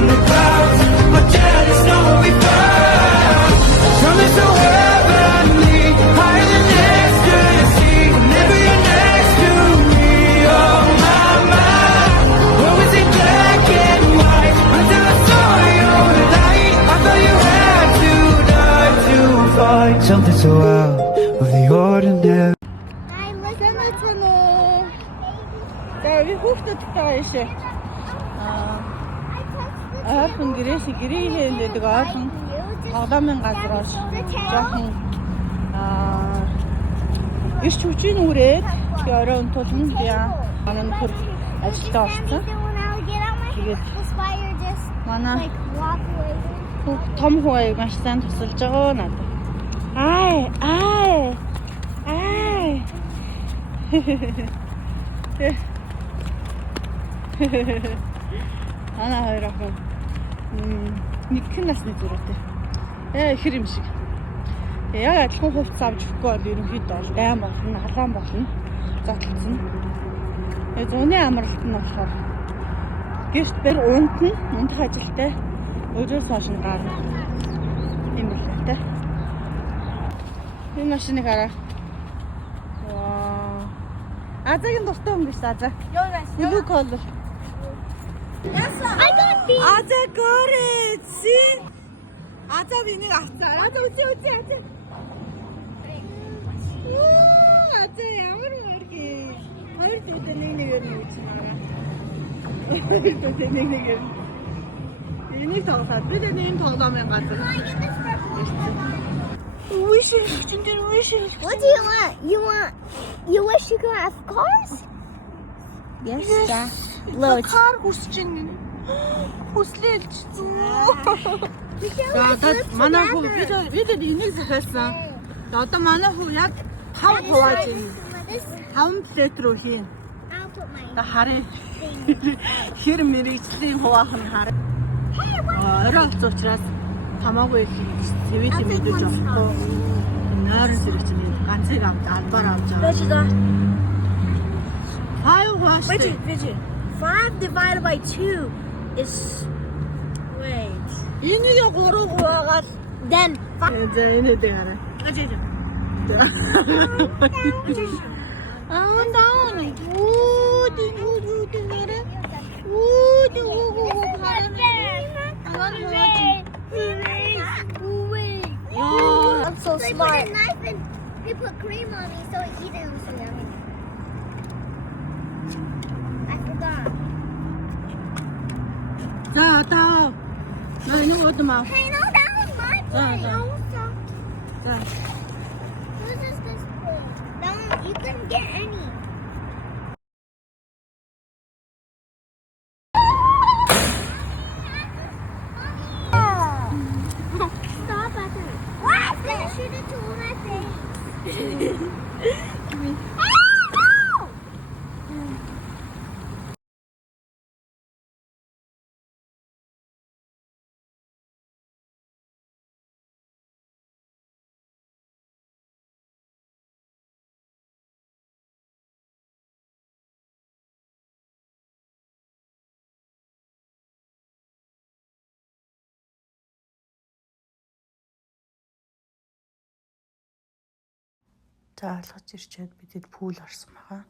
in the clouds, but jealous know what we found. Something so heavenly, higher than ecstasy. Whenever you're next to me, oh my, my. What was it black and white until I saw you tonight? I thought you had to die to find something so out of the ordinary. 여기 хүүхдүүдтэй байшаа. Ойрхон гэрээсээ нэг ойрхон тоглоомын газар жоохон ирч хүчийн үрээд оройн тулан би манай нөхөр ажилдаа орсон. Тэгээд манай том хувааг маш сайн тусалж байгаа надад. Ай. Ана хоёр охин нэг насны зүрхтэй. Ихэр юм шиг. Яг адилхан хувцас авч өгөхгүй бол ерөнхийдөө бол дайм болно, халаан болно. Затлцсан. Зуны амралт нь болохоор гэрт бэр унтах ажилтай. Өдөөс хойш нь гарна. Ийм л тэ. Энэ машиныг хараа. Азагийн дуртай хүн биш Аза. Blue color. Yes, I got these. Аза got it. See? Аза бинийг авцаа. Аза үгүй. Аза ямар мөргий. Хоёр дэдэ нэг нь үчмаараа. Нэг. Энийг тоглоод бид энэ тоглоомын газар. Wish. What do you want? You wish you could have cars? Yes. Loads. Car хүсчихэн. Хүслээлч зүү. Одоо манай хүү бид энийг захиалсан. Одоо манай хүү яг 5 хувааж байна. 5 плет рүү хийн. I'll put mine. Та харъя. Хэр мэрэгжлийн хуваах нь харъя. Орой олц учраас хамаагүй их сэвэт мэдэж авахгүй. Нойрон сэрэгчний ганцыг албаар авч байгаа. 5 хувааш. Wait. 5 divided by 2 is... Wait. Энийг 3 хуваагаад Then... за энэ дээр хараа. Down. I'm so smart. They put a knife and they put cream on me so I eat it. I'm so yummy. I forgot. 자, 나 이거 어디 마. Hey, no, that was my plate. 자. 자. Whose is this plate? That one, you couldn't get any. Stop at it. What? I'm gonna shoot it to my face. За алгаж ирчээд бидэд пүүл орсон байгаа.